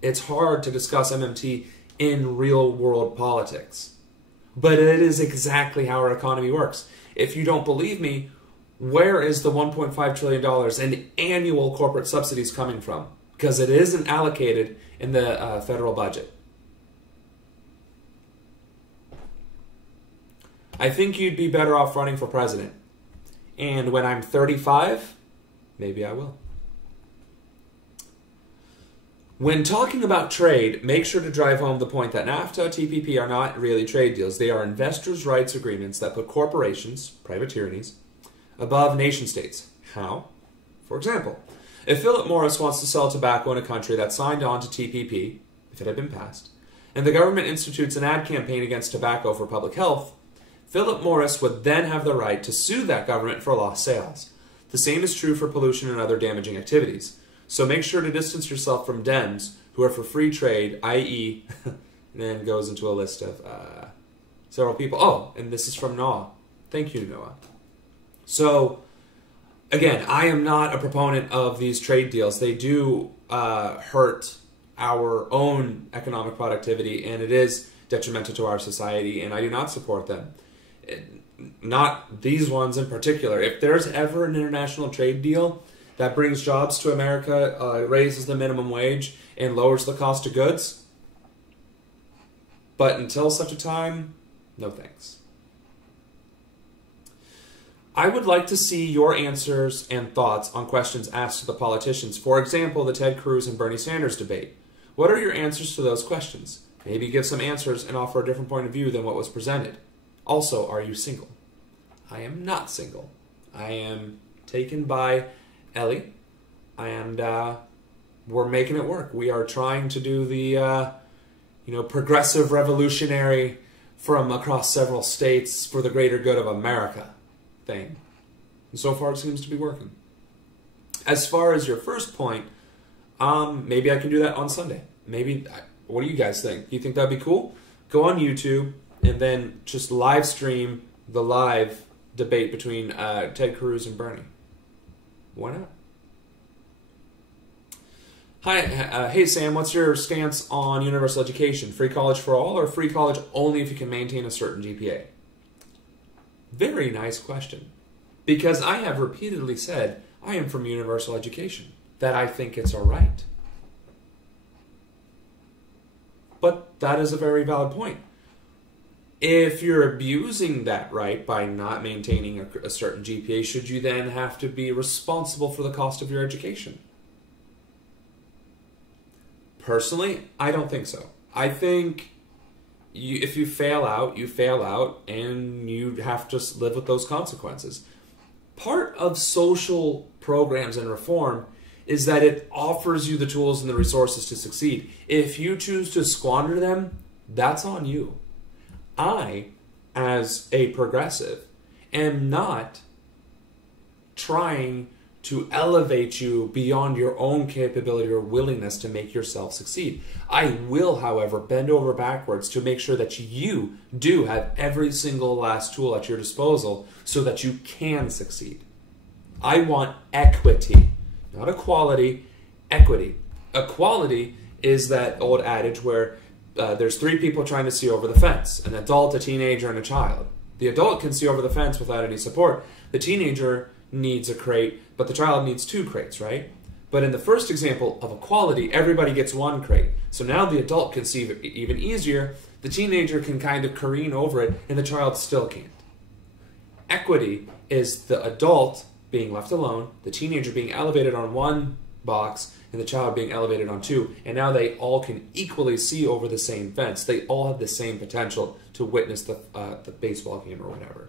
It's hard to discuss MMT in real world politics. But it is exactly how our economy works. If you don't believe me, where is the $1.5 trillion in annual corporate subsidies coming from? Because it isn't allocated in the federal budget. I think you'd be better off running for president. And when I'm 35, maybe I will. When talking about trade, make sure to drive home the point that NAFTA, TPP are not really trade deals. They are investors' rights agreements that put corporations, private tyrannies, above nation states. How? For example, if Philip Morris wants to sell tobacco in a country that signed on to TPP, if it had been passed, and the government institutes an ad campaign against tobacco for public health, Philip Morris would then have the right to sue that government for lost sales. The same is true for pollution and other damaging activities. So make sure to distance yourself from Dems who are for free trade, i.e., and then goes into a list of several people. Oh, and this is from Noah. Thank you, Noah. So, again, I am not a proponent of these trade deals. They do hurt our own economic productivity, and it is detrimental to our society, and I do not support them. Not these ones in particular. If there's ever an international trade deal that brings jobs to America, raises the minimum wage, and lowers the cost of goods, but until such a time, no thanks. I would like to see your answers and thoughts on questions asked to the politicians. For example, the Ted Cruz and Bernie Sanders debate. What are your answers to those questions? Maybe give some answers and offer a different point of view than what was presented. Also, are you single? I am not single. I am taken by Ellie, and we're making it work. We are trying to do the progressive revolutionary from across several states for the greater good of America thing. And so far it seems to be working. As far as your first point, maybe I can do that on Sunday. Maybe, what do you guys think? You think that'd be cool? Go on YouTube and then just live stream the live debate between Ted Cruz and Bernie. Why not? Hi, hey Sam, what's your stance on universal education? Free college for all or free college only if you can maintain a certain GPA? Very nice question. Because I have repeatedly said I am from universal education, that I think it's all right. But that is a very valid point. If you're abusing that right by not maintaining a certain GPA, should you then have to be responsible for the cost of your education? Personally, I don't think so. I think if you fail out, you fail out, and you have to live with those consequences. Part of social programs and reform is that it offers you the tools and the resources to succeed. If you choose to squander them, that's on you. I, as a progressive, am not trying to elevate you beyond your own capability or willingness to make yourself succeed. I will, however, bend over backwards to make sure that you do have every single last tool at your disposal so that you can succeed. I want equity, not equality, equity. Equality is that old adage where there's three people trying to see over the fence, an adult, a teenager, and a child. The adult can see over the fence without any support. The teenager needs a crate, but the child needs 2 crates, right? But in the first example of equality, everybody gets 1 crate. So now the adult can see even easier, the teenager can kind of careen over it, and the child still can't. Equity is the adult being left alone, the teenager being elevated on 1 box, and the child being elevated on 2, and now they all can equally see over the same fence. They all have the same potential to witness the baseball game or whatever.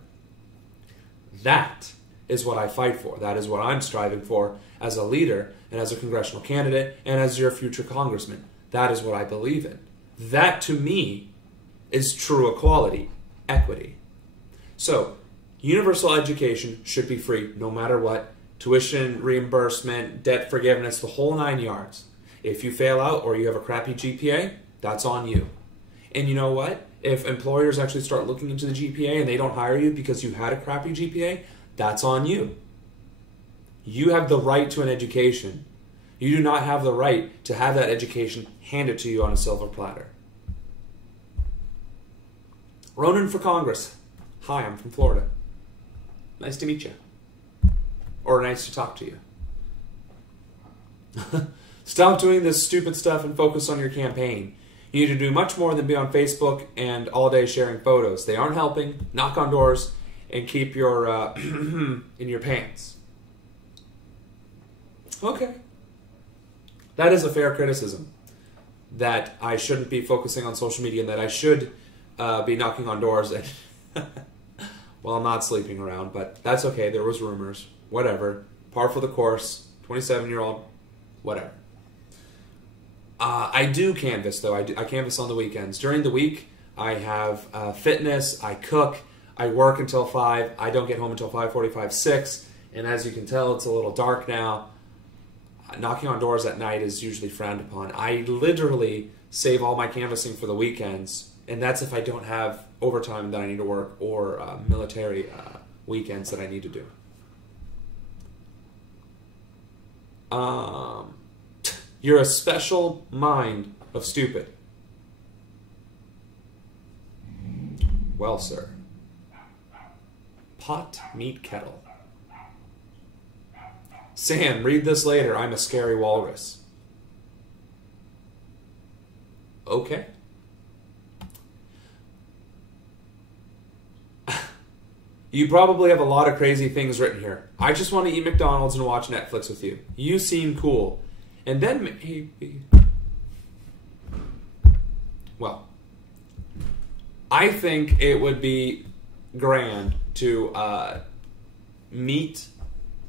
That is what I fight for. That is what I'm striving for as a leader and as a congressional candidate and as your future congressman. That is what I believe in. That, to me, is true equality, equity. So, Universal education should be free no matter what. Tuition, reimbursement, debt forgiveness, the whole 9 yards. If you fail out or you have a crappy GPA, that's on you. And you know what? If employers actually start looking into the GPA and they don't hire you because you had a crappy GPA, that's on you. You have the right to an education. You do not have the right to have that education handed to you on a silver platter. Ronan for Congress. Hi, I'm from Florida. Nice to meet you. Or nice to talk to you. Stop doing this stupid stuff and focus on your campaign. You need to do much more than be on Facebook and all day sharing photos. They aren't helping. Knock on doors and keep your in your pants. Okay. That is a fair criticism. That I shouldn't be focusing on social media and that I should be knocking on doors and well, I'm not sleeping around, but that's okay. There was rumors. Whatever. Par for the course. 27-year-old. Whatever. I do canvas, though. I canvas on the weekends. During the week, I have fitness. I cook. I work until 5. I don't get home until 5:45, 6. And as you can tell, it's a little dark now. Knocking on doors at night is usually frowned upon. I literally save all my canvassing for the weekends. And that's if I don't have overtime that I need to work or military weekends that I need to do. You're a special mind of stupid. Well, sir. Pot, meat, kettle. Sam, read this later. I'm a scary walrus. Okay. You probably have a lot of crazy things written here. I just want to eat McDonald's and watch Netflix with you. You seem cool. And then well, I think it would be grand to meet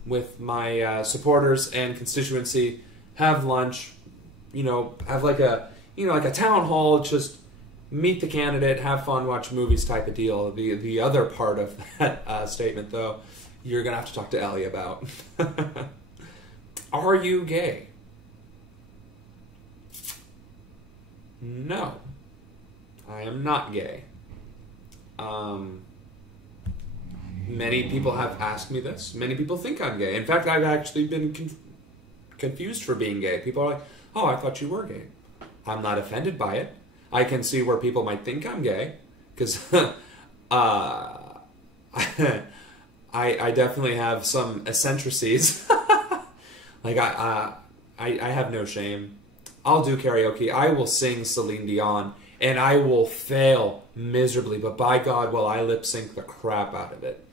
with my supporters and constituency, have lunch, have like a town hall, just meet the candidate, have fun, watch movies type of deal. The other part of that statement, though, you're going to have to talk to Ellie about. Are you gay? No. I am not gay. Many people have asked me this. Many people think I'm gay. In fact, I've actually been confused for being gay. People are like, oh, I thought you were gay. I'm not offended by it. I can see where people might think I'm gay, because I definitely have some eccentricities. Like I have no shame. I'll do karaoke. I will sing Celine Dion, and I will fail miserably. But by God, will I lip sync the crap out of it.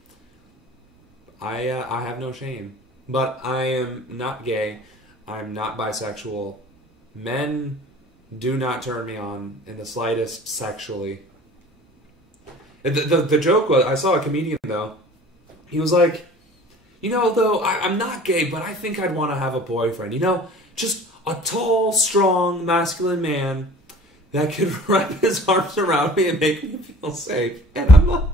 I have no shame. But I am not gay. I'm not bisexual. Men do not turn me on in the slightest sexually. The joke was, I saw a comedian, though. He was like, though, I'm not gay, but I think I'd want to have a boyfriend. Just a tall, strong, masculine man that could wrap his arms around me and make me feel safe. And I'm like...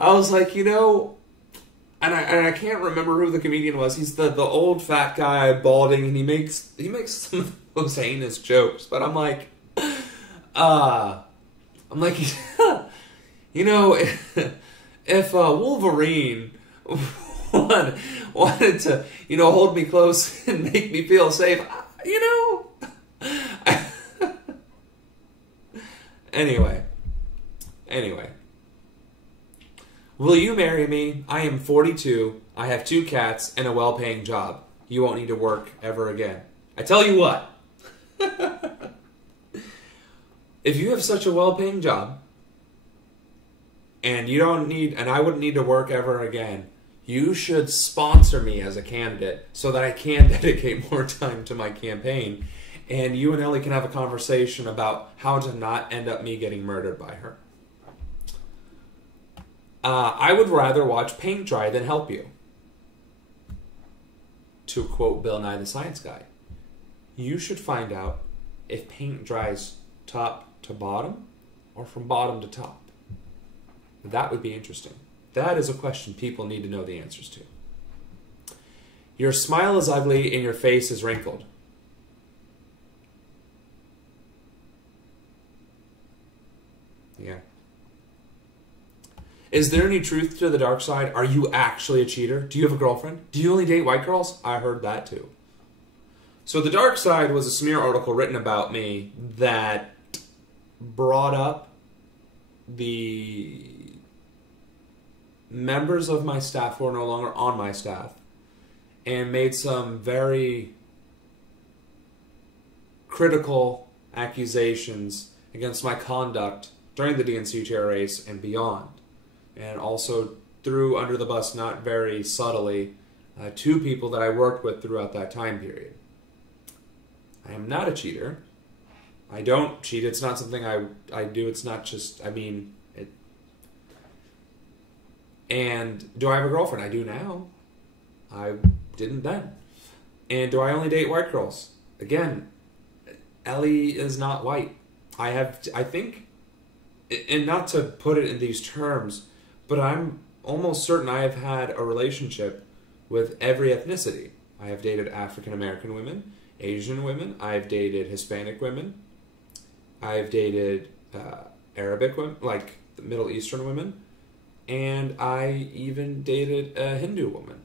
I was like, And I can't remember who the comedian was. He's the old fat guy, balding, and he makes some of those heinous jokes. But I'm like, if Wolverine wanted to, hold me close and make me feel safe, Anyway. Will you marry me? I am 42, I have 2 cats, and a well-paying job. You won't need to work ever again. I tell you what. If you have such a well-paying job, and I wouldn't need to work ever again, you should sponsor me as a candidate so that I can dedicate more time to my campaign, and you and Ellie can have a conversation about how to not end up me getting murdered by her. I would rather watch paint dry than help you. To quote Bill Nye the Science Guy, you should find out if paint dries top to bottom or from bottom to top? That would be interesting. That is a question people need to know the answers to. Your smile is ugly and your face is wrinkled. Yeah. Is there any truth to the dark side? Are you actually a cheater? Do you have a girlfriend? Do you only date white girls? I heard that too. So the dark side was a smear article written about me that brought up the members of my staff who are no longer on my staff and made some very critical accusations against my conduct during the DNC chair race and beyond. And also threw under the bus, not very subtly, two people that I worked with throughout that time period. I am not a cheater. I don't cheat. It's not something I do. It's not just, I mean, it. And do I have a girlfriend? I do now. I didn't then. And do I only date white girls? Again, Ellie is not white. I think, and not to put it in these terms, but I'm almost certain I have had a relationship with every ethnicity. I have dated African American women, Asian women, I've dated Hispanic women, I've dated Arabic women, like the Middle Eastern women, and I even dated a Hindu woman.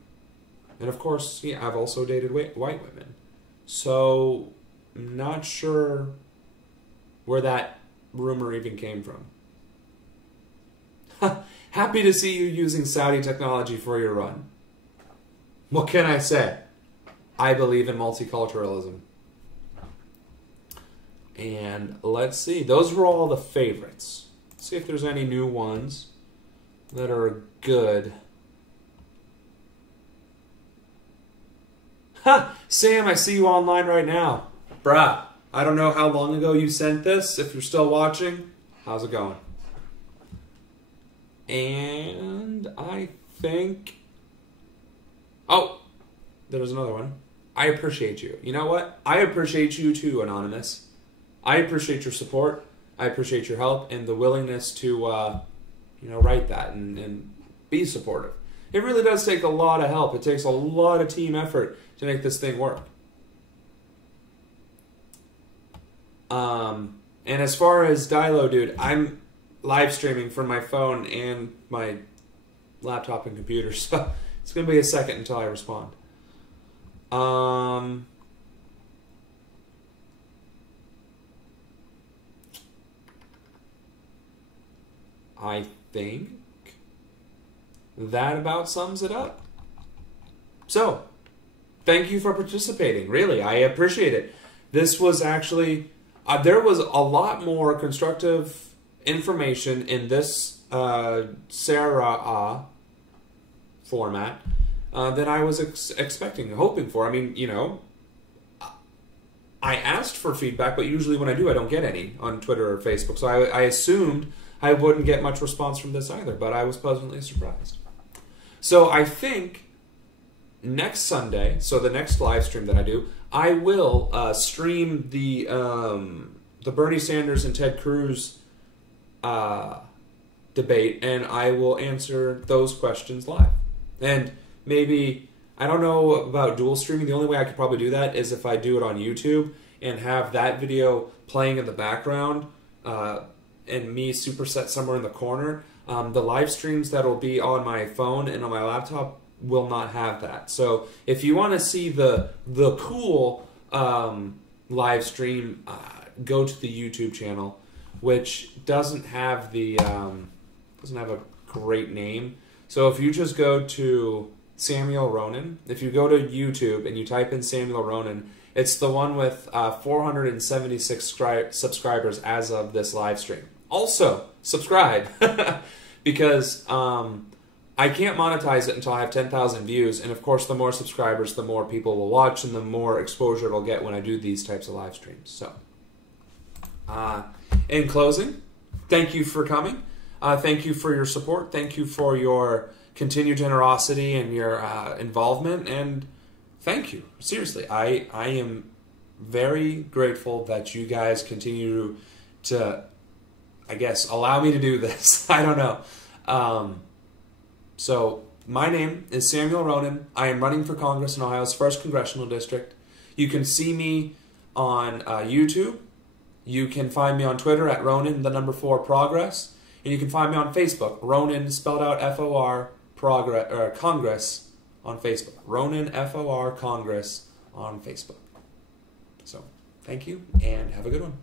And of course, yeah, I've also dated white women. So, I'm not sure where that rumor even came from. Happy to see you using Saudi technology for your run. What can I say? I believe in multiculturalism. And let's see. Those were all the favorites. Let's see if there's any new ones that are good. Ha! Sam, I see you online right now. Bruh, I don't know how long ago you sent this. If you're still watching, how's it going? And I think... Oh, there's another one. I appreciate you. You know what? I appreciate you too, Anonymous. I appreciate your support. I appreciate your help and the willingness to, write that and be supportive. It really does take a lot of help. It takes a lot of team effort to make this thing work. And as far as Dilo, dude, I'm live streaming from my phone and my laptop and computer, so it's going to be a second until I respond. I think that about sums it up. So, thank you for participating. Really, I appreciate it. This was actually, there was a lot more constructive information in this Sarahah format than I was expecting, hoping for. I mean, I asked for feedback, but usually when I do, I don't get any on Twitter or Facebook. So I assumed I wouldn't get much response from this either, but I was pleasantly surprised. So I think next Sunday, so the next live stream that I do, I will stream the Bernie Sanders and Ted Cruz debate, and I will answer those questions live. And maybe, I don't know about dual streaming. The only way I could probably do that is if I do it on YouTube and have that video playing in the background and me superset somewhere in the corner. The live streams that will be on my phone and on my laptop will not have that. So if you want to see the cool live stream, go to the YouTube channel, which doesn't have a great name. So if you just go to Samuel Ronan, if you go to YouTube and you type in Samuel Ronan, it's the one with 476 subscribers as of this live stream. Also, subscribe, because I can't monetize it until I have 10,000 views, and of course the more subscribers, the more people will watch, and the more exposure it'll get when I do these types of live streams. So, in closing, thank you for coming. Thank you for your support. Thank you for your continued generosity and your involvement, and thank you. Seriously, I am very grateful that you guys continue to I guess, allow me to do this. I don't know. So my name is Samuel Ronan. I am running for Congress in Ohio's 1st Congressional District. You can see me on YouTube. You can find me on Twitter at Ronan, 4 Progress. And you can find me on Facebook, Ronan, spelled out F-O-R, Congress on Facebook. Ronan, F-O-R, Congress on Facebook. So, thank you, and have a good one.